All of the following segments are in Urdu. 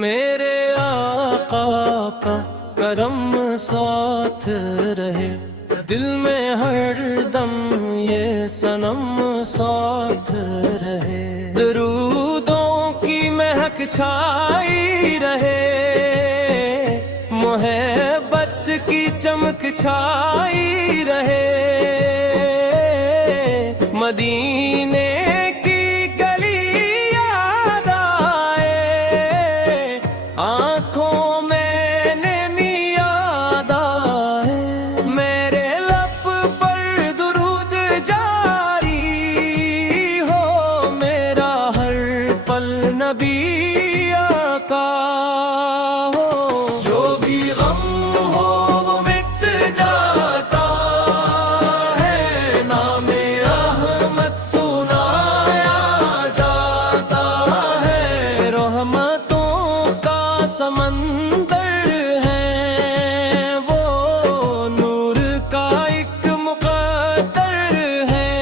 میرے آقا کا کرم ساتھ رہے، دل میں ہر دم یہ صنم ساتھ رہے، درودوں کی مہک چھائی رہے، محبت کی چمک چھائی رہے، مدینے کی گلی یاد آئے، آنکھوں میں نمی یاد آئے، میرے لب پر درود جاری ہو، میرا ہر پل نبی آقا ہو، جو بھی غم ہو وہ مٹ جاتا ہے، نام احمد سنایا جاتا ہے، رحمتوں کا سمندر ہے وہ، نور کا ایک مقدر ہے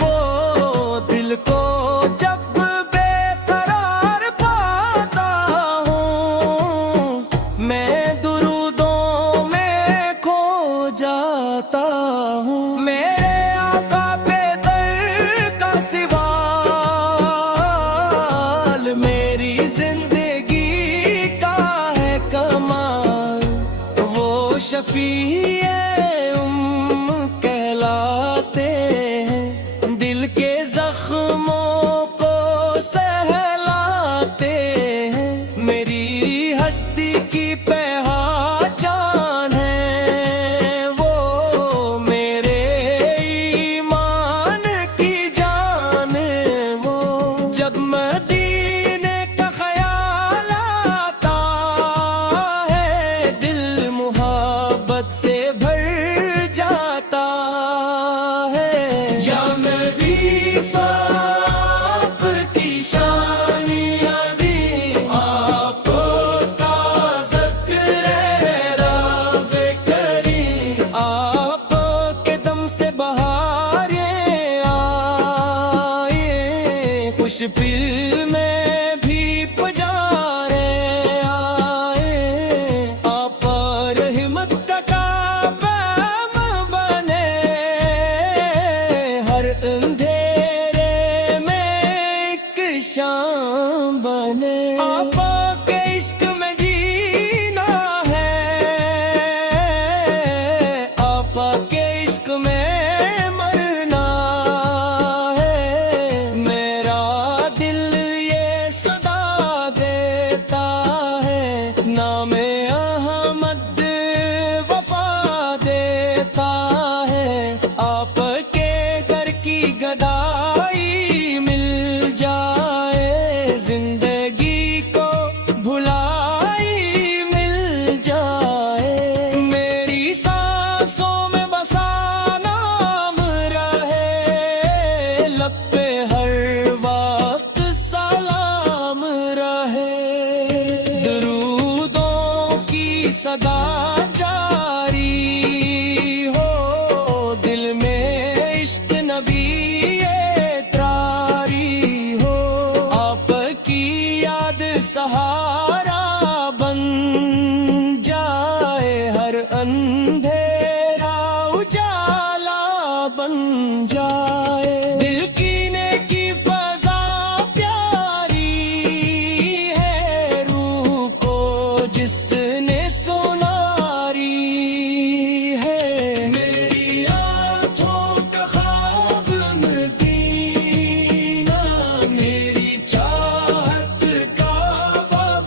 وہ، دل کو جب بے قرار پاتا ہوں، میں درودوں میں کھو جاتا ہوں، میرے آقا پہ در کا سوال، میری زندگی کا ہے کمال، وہ شفیع کہلاتے ہیں، دل کے زخموں کو سہلاتے ہیں، میری ہستی کی پہچان ہے وہ، میرے ایمان کی جان وہ، جب مدینے کا خیال آتا ہے، دل محبت سے بھر جاتا ہے، یا نبی صاحب کی شان عظیم، آپ کا ذکر ہے رب کریم، آپ کے دم سے بہاریں آئے، خوش پل میں بھی پجارے آئے، آپ رحمت کا کعبہ بنے، ہر اندھیرے میں ایک شام بنے، آپ کے عشق میں جینا ہے، آپ کے عشق میں مرنا ہے، میرا دل یہ صدا دیتا ہے، نام احمد وفا دیتا ہے، آپ کے گھر کی گدائی مل جائے، زندگی کو بھلائی مل جائے، میری سانسوں میں بسا نام رہے، لب پہ ہر وقت سلام رہے، درودوں کی صدا جاری ہو، دل میں عشق نبی تراری ہو، آپ کی یاد سہارا بن جائے، ہر اندھیرا اجالا بن جائے، دل کی نیکی فضا پیاری ہے، روح کو جس نے سناری ہے، میری آنکھوں کا خواب مدینہ، میری چاہت کا باب